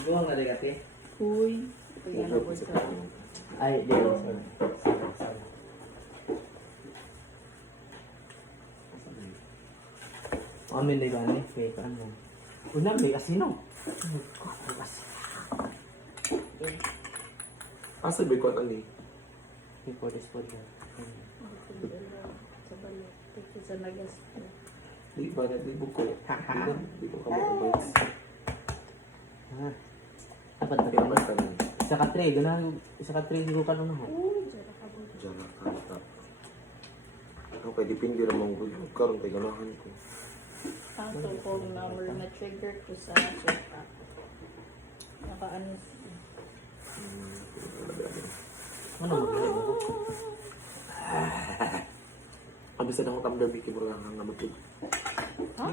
Iguang na rin ate. Uy. Kaya na po sa... Ay, di ba? Sorry. Amin na iba ni. Kaya ka ano. Una, may asino. Asa ba ko ani? Okay, for this one. Sa balot. Ito sa nagas. Di ba na di ko? Di ko kamo ko. Ah. Dapat na Kaya rin. basta na. Isa ka tray. Doon na. Isa ka tray. Siguro ka nung na. Uy. Diyan ka po. Diyan na kanta. Okay, depende naman ko. Karon kay ganahan ko. Ang phone number na trigger ko sa setup. Nakaano. Ano mag-iwan ako? Abis na ako tamdar biki mo lang nga matug. Ha?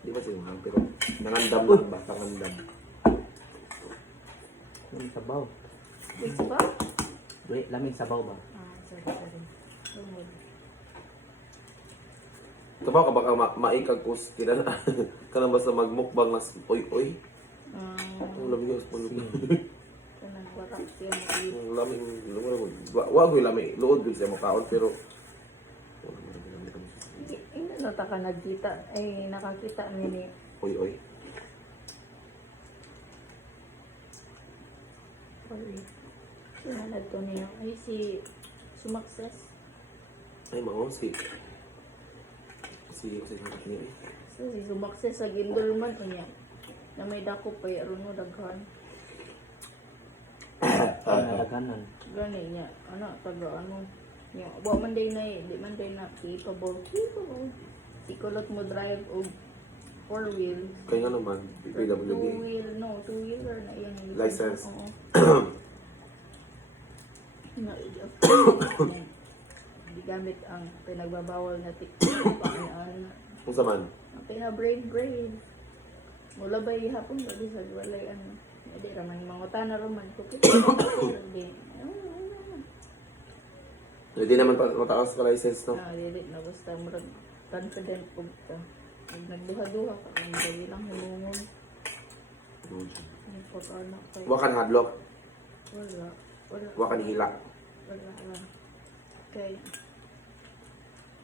Di ba siya hang pero nangandam lang ba nangandam. Lamig sabaw. Wait ba? Wait, lamig sabaw ba? Sorry. Tungod. Tabaw ka baka maikag kus kinana. Kana basta magmukbang nas oy. Ang lamig sa puno. Kanang warak siya mo. Ang lamig lumuro. Wa ko lamig luod gyud siya makaon pero Hindi na ta ka nagkita. Ay, nakakita niya ni oy. Sorry. Sinanad ko niya. Ay, si Sumakses. Ay mga si ni. So, si Sumakses sa Gindolman niya. Na may dako pa yaron mo daghan. Nalaganan. Gani niya. Ano, taga ano. Niya. Wa man day na di man day na capable. Sikulot mo drive o 4 wheels. Kaya nga naman, PWD. 2-wheeler na yan. License. Oo. Hindi gamit ang pinagbabawal na TikTok. Kung sa man, Ang pinabraid. Mula ba hapon ba sa walay ano. Hindi raman mangutan na raman ko. hindi naman mataas ka license, no? Dili na basta murag confident pug ka. Pag nagduha-duha ka ang dali lang himungon. Ang pag-anak kayo. Wakan hadlock, Wala. wakan hila. Wala. Okay.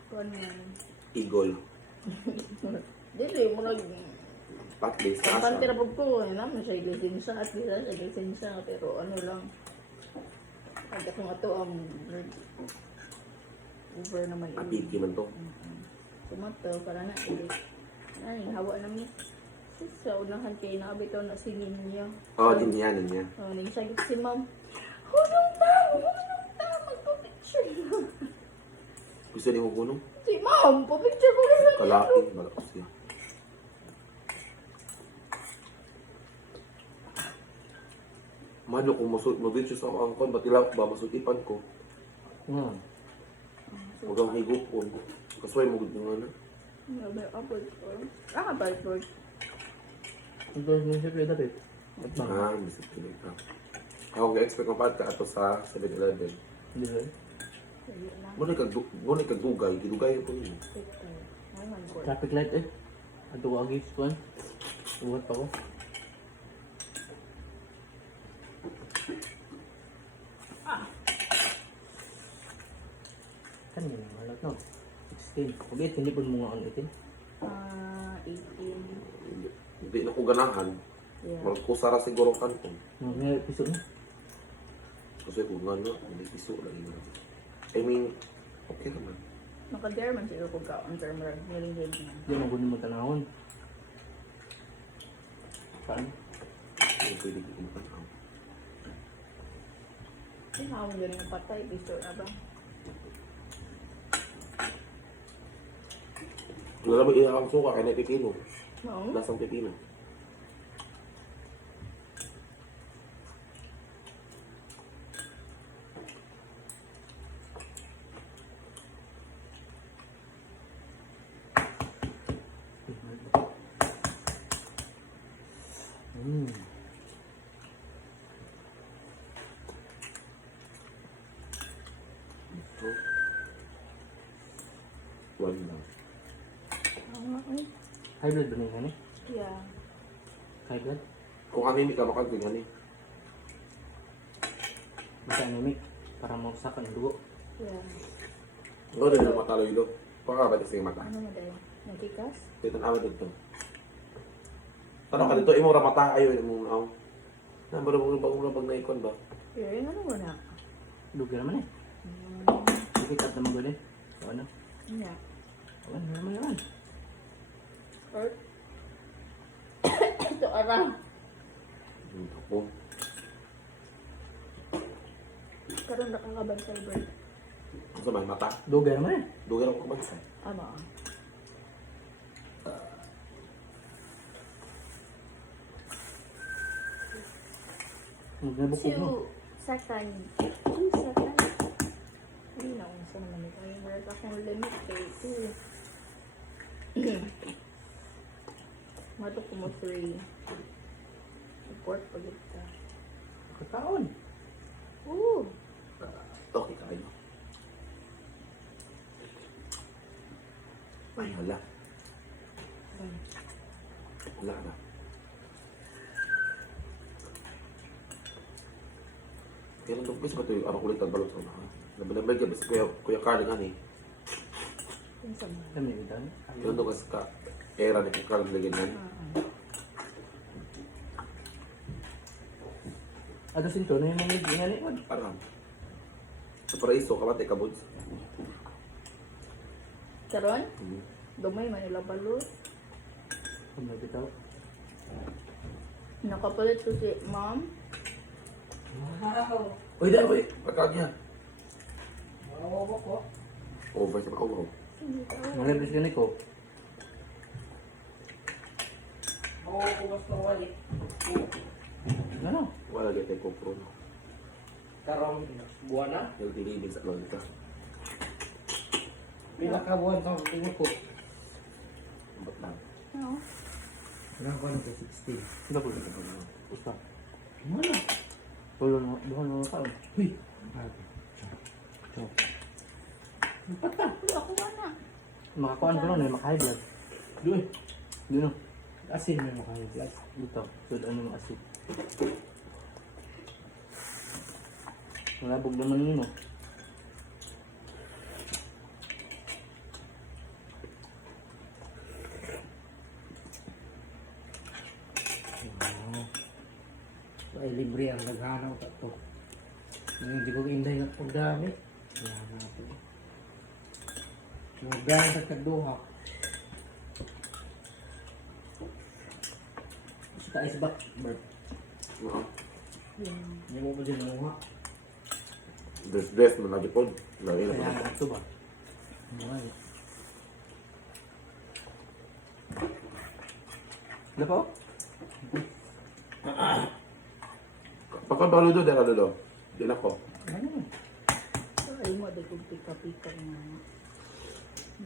Kuan man. Eagle, Dili mo nag patlis, ang asa. pantira pag ko, naman siya lisensya at bila siya lisensya pero ano lang. Pag akong ato ang over naman yun. Apiki man to. Sumato para na edit. Ay, hawa na mi. Sa unahan kay nakabitaw na si Ninya. Oo, din yan. Ning sagot si ma'am. Hulong ta, magpa-picture na. Gusto niyo ko kuno? Si ma'am, pa-picture ko na sa Kalaki, malakas siya. Mano kung mabit siya sa angkon, batilak ba, masutipan ko. Hmm. Huwag ang higop ko. Kasway mo gud nga na. Bike. Ito yung siyempre dati. At ba? Bisip ko ka. Ako ga-expect mo pa ka ato sa 7-Eleven. Hindi ba? Muna kagdugay, gidugay ko niyo. Traffic light eh. Ato ko agis ko. Tuwat pa ko. Kan yun, malat no. 16. Kung hindi po mo nga ang 18. 18. Hindi na ko ganahan. Yeah. Magkusara siguro kanto. May episode na. Kasi kung nga na, hindi piso lang yun. I mean, okay naman. Naka-dare man siguro kung kaon pero marag nilingid na. Hindi mo kunin mo tanahon. Saan? Hindi pwede ko kumpan. Ay, hawang galing ang patay. Bisto na ba? Wala naman iakang suka, kaya na pipino. Oo. Lasang pipino. Ito. One lang. Ay. High blood ba na yun? Yeah. High blood? Kung anemic ka, makagping ani. Basta anemic. Para mausak ang dugo. Yeah. Ano rin yung matalo ilo? Pakakabat sa yung mata. Ano mo dahil? Nagikas? Dito na dito. Ano ka dito? Imong ramata ayo imong aw. Nambara mo bagong na ikon ba? Pero ano mo na? Dugo naman eh. Dikit at naman gano'n eh. So ano? Yeah. Ano naman naman. Or ito arang. Ako. Karon nakakabantay bro. Sa may mata. Dugo naman eh. Dugan ako kumansay. Ama. Nagbukog mo. 2 seconds. 2 seconds. Hindi na kung saan naman ito. Yung meron akong limit kay 2. Mato ko mo 3. Support pag ito. Kataon. Oo. Okay kayo. Ay, wala. Wala na. Kaya nung bis ko ito yung arang kulit at balot ko na. Nabalambay ka, basta kuya Carl nga ni. Yung sama. Kami ito. Yun nung ka era ni kuya Carl lagyan yan. Ano sinto na yung mga ginaniwan? Parang. Sa paraiso, kamate kabuds. Karon? Dumay man nila balot. Kung nagkitaw. Nakapalit ko si ma'am. Uy, dahil, uy. Pagkag niya. Mawawa ko. Over sa pauwaw. Nalabis ka ni ko. Mawawa ko basta wali. Ano? Wala dito yung kupro. Karong buwan na. Yung tinibig sa lolita. Pinakabuwan sa tingin ko. Ba't lang? Oo. Pinakabuwan ko 16. Hindi ko. Usta. Ano? Tulo na. Duhan na taon. Uy! So, Wala ako na. makakuan ko lang na maka-high blood. Doon. Dino. Asin mo kayo. Plus. Dito. So, ano yung asid. Malabog naman yun mo. Ay, libre ang naghanaw ka to. Hindi ko inday ng pagdamit. Yan natin. Magdaan sa kaduha. Sa ice back, Bert. Oo. Hindi mo pa din namuha. Dress na nagipod. Lagi na Kaya pa. ito ba? Ay. Ano po? Pakabalo do, dara do. Di na ko. Ano? Ay mo, di ko pika-pika nga.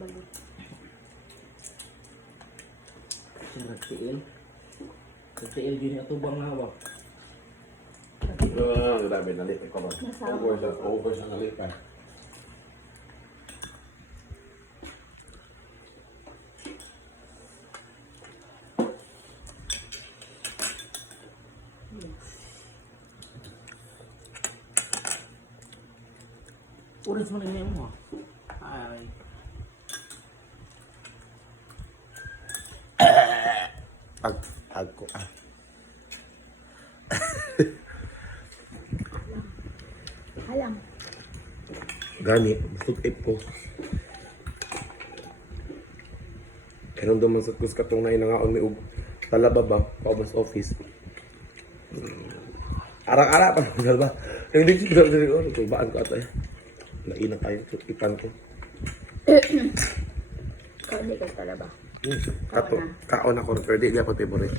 Balot. Nagtiil. Nagtiil din ito bang hawak. Dami nalit. Ikaw ba? Over siya nalit ka. Orange mo na ngayon mo. Ay. Agko. Alam. Gani, busog ip ko. Kaya nung duman sa kus katong na inangaon may talaba ba? Paubas office. Arang-ara pa naman ba? Yung di ko sabi ko, baan ko ata eh. Nainang kayo, ipan ko. Kau di ka talaba. Kaon ako, pero di ako favorite.